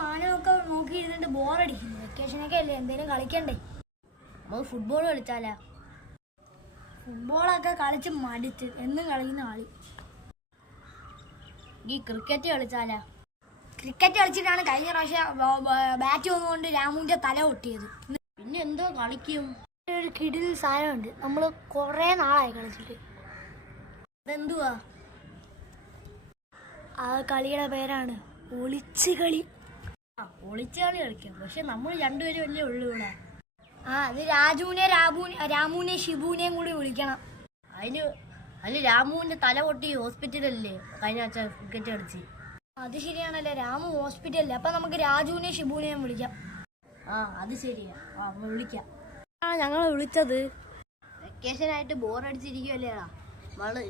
മാനമൊക്കെ നോക്കിയിരുന്നിട്ട് ബോറടിക്കുന്നു. വെക്കേഷനൊക്കെ അല്ലേ, എന്തെങ്കിലും കളിക്കണ്ടേ? നമുക്ക് ഫുട്ബോൾ കളിച്ചാലാ? ഫുട്ബോളൊക്കെ കളിച്ച് മടുത്ത് എന്നും കളിക്കുന്ന ആളി. ഈ ക്രിക്കറ്റ് കളിച്ചാലാ? ക്രിക്കറ്റ് കളിച്ചിട്ടാണ് കഴിഞ്ഞ പ്രാവശ്യം ബാറ്റ് വന്നുകൊണ്ട് രാമുവിന്റെ തല പൊട്ടിയത്. പിന്നെ എന്തോ കളിക്കും? ഒരു കിടിൽ സാധനമുണ്ട്, നമ്മൾ കുറേ നാളായി കളിച്ചിട്ട്. അതെന്തുവാ? ആ കളിയുടെ പേരാണ് ഒളിച്ച് കളി. ഒളിച്ച് കളി കളിക്കാം, പക്ഷെ നമ്മൾ രണ്ടുപേരും അല്ലേ ഉള്ളൂ ഇവിടെ. അത് രാമുവിനെ ഷിബുവിനെയും കൂടി വിളിക്കണം. അതിന് രാമുവിന്റെ തല പൊട്ടി ഹോസ്പിറ്റലല്ലേ കഴിഞ്ഞ ആഴ്ച ക്രിക്കറ്റ് കളിച്ച്. അത് ശരിയാണല്ലേ, രാമു ഹോസ്പിറ്റലിൽ. അപ്പൊ നമുക്ക് രാജുവിനെയും ഷിബുവിനെയും വിളിക്കാം. അത് ശരിയാ, വിളിക്കാം. ഞങ്ങളെ വിളിച്ചത് വെക്കേഷനായിട്ട് ബോറടിച്ചിരിക്കുമല്ലേടാ.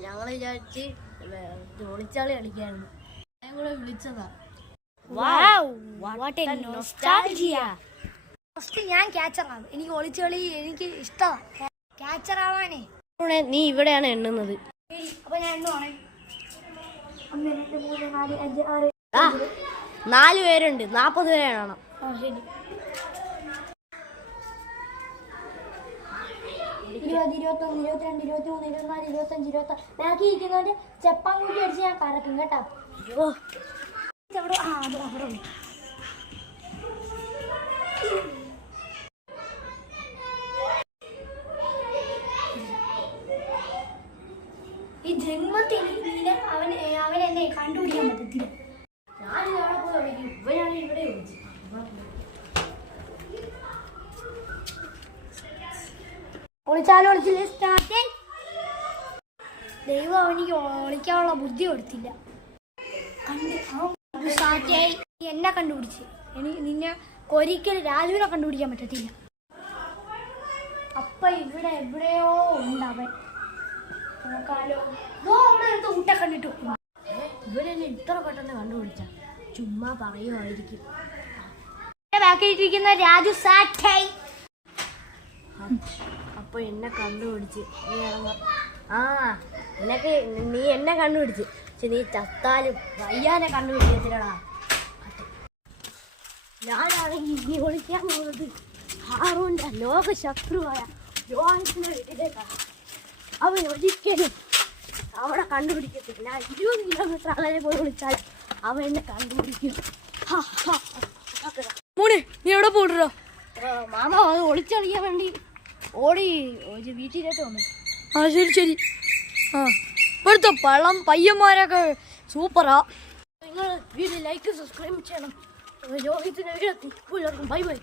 ഞങ്ങൾ വിചാരിച്ച് ഒളിച്ചാളി കളിക്കായിരുന്നു, ഞാൻ കൂടെ വിളിച്ചതാ. ഞാൻ ക്യാച്ചറാണ്, എനിക്ക് ഒളിച്ചുകളി എനിക്ക് ഇഷ്ടമാണ്. ക്യാച്ചർ ആവാനേ. നീ ഇവിടെയാണ് എണ്ണുന്നത്. അപ്പൊ ഞാൻ എണ്ണുവാണേ. 1 2 3 4 5 6 4 പേരുണ്ട്, 40 പേരെ എണ്ണണം. ശരി. 20 21 22 23 24 25 26 ബാക്കി ഇരിക്കുന്നവന്റെ ചെപ്പാൻ കൂട്ടി അടിച്ച് ഞാൻ കറക്കും കേട്ടോ. അയ്യോ, ഈ ജന്മത്തിൽ അവൻ എന്നെ കണ്ടുപിടിക്കാൻ പറ്റത്തില്ല. ഞാൻ ഇയാളെ പോയി വിളിക്കും, ഇവനാണ് ഇവിടെ വിളിച്ചു. ഒളിച്ചാലും സ്റ്റാർട്ട്. ദൈവം അവനിക്ക് ഒളിക്കാനുള്ള ബുദ്ധി കൊടുത്തില്ല. സ്റ്റാർട്ടായി എന്നെ കണ്ടുപിടിച്ച്. നിന്നെ ഒരിക്കലും രാജുവിനെ കണ്ടുപിടിക്കാൻ പറ്റത്തില്ല. അപ്പൊ ഇവിടെ എവിടെയോ ഉണ്ടവൻ. നോക്കാലോ, അവിടെ ഊട്ട കണ്ടിട്ടു. ഇവരെന്നെ ഇത്ര പെട്ടെന്ന് കണ്ടുപിടിച്ച ചുമ്മാ പറയുമായിരിക്കും. ബാക്കിയിട്ടിരിക്കുന്ന രാജു സാറ്റായി. അപ്പൊ എന്നെ കണ്ടുപിടിച്ച് നീ എന്നെ കണ്ടുപിടിച്ച്. പക്ഷെ നീ ചത്താലും വയ്യാനെ കണ്ടുപിടിക്കത്തില്ലടാ. ഞാനാണെങ്കിൽ നീ വിളിക്കാൻ പോകുന്നത് ഹാറൂന്റെ ലോക ശത്രുവായ രോഹിത്തിനെ വീട്ടിലേക്കാണ്. അവൻ ഒരിക്കലും അവിടെ കണ്ടുപിടിക്കത്തില്ല. 20 കിലോമീറ്റർ അകലെ പോയി വിളിച്ചാൽ അവൻ എന്നെ കണ്ടുപിടിക്കും. മോനെ, നീ എവിടെ പോയിട്ടോ? മാമ അത് ഒളിച്ചളിക്കാൻ വേണ്ടി ഓടി ഒരു വീട്ടിലേക്ക് വന്നു. ശരി. ഇവിടുത്തെ പയ്യന്മാരൊക്കെ സൂപ്പറാ. നിങ്ങൾ വീഡിയോ ലൈക്ക് സബ്സ്ക്രൈബ് ചെയ്യണം. രോഹിത്തിന് വീഡിയോ ബൈ ബൈ.